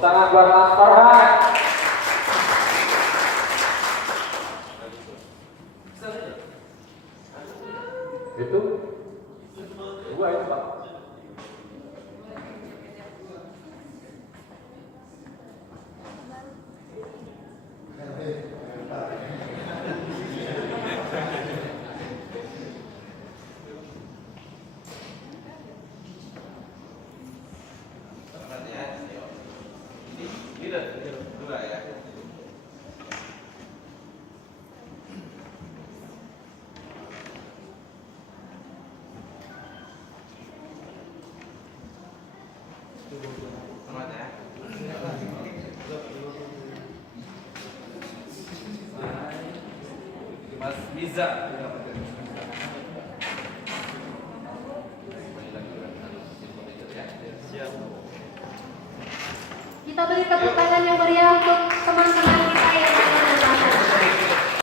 Tangan buat Mas Farhan. Itu dua itu Pak. Mas Miza. Kita beri tepuk tangan yang meriah